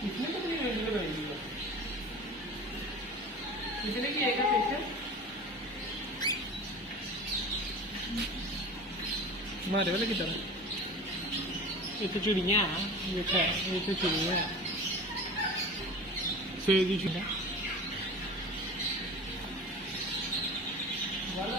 इसमें तो नहीं रहेगी इसलिए कि एक पेशेंट मारे वाले की तरह ये तो चिड़िया ये तो चिड़िया सेदी चिड़िया वाला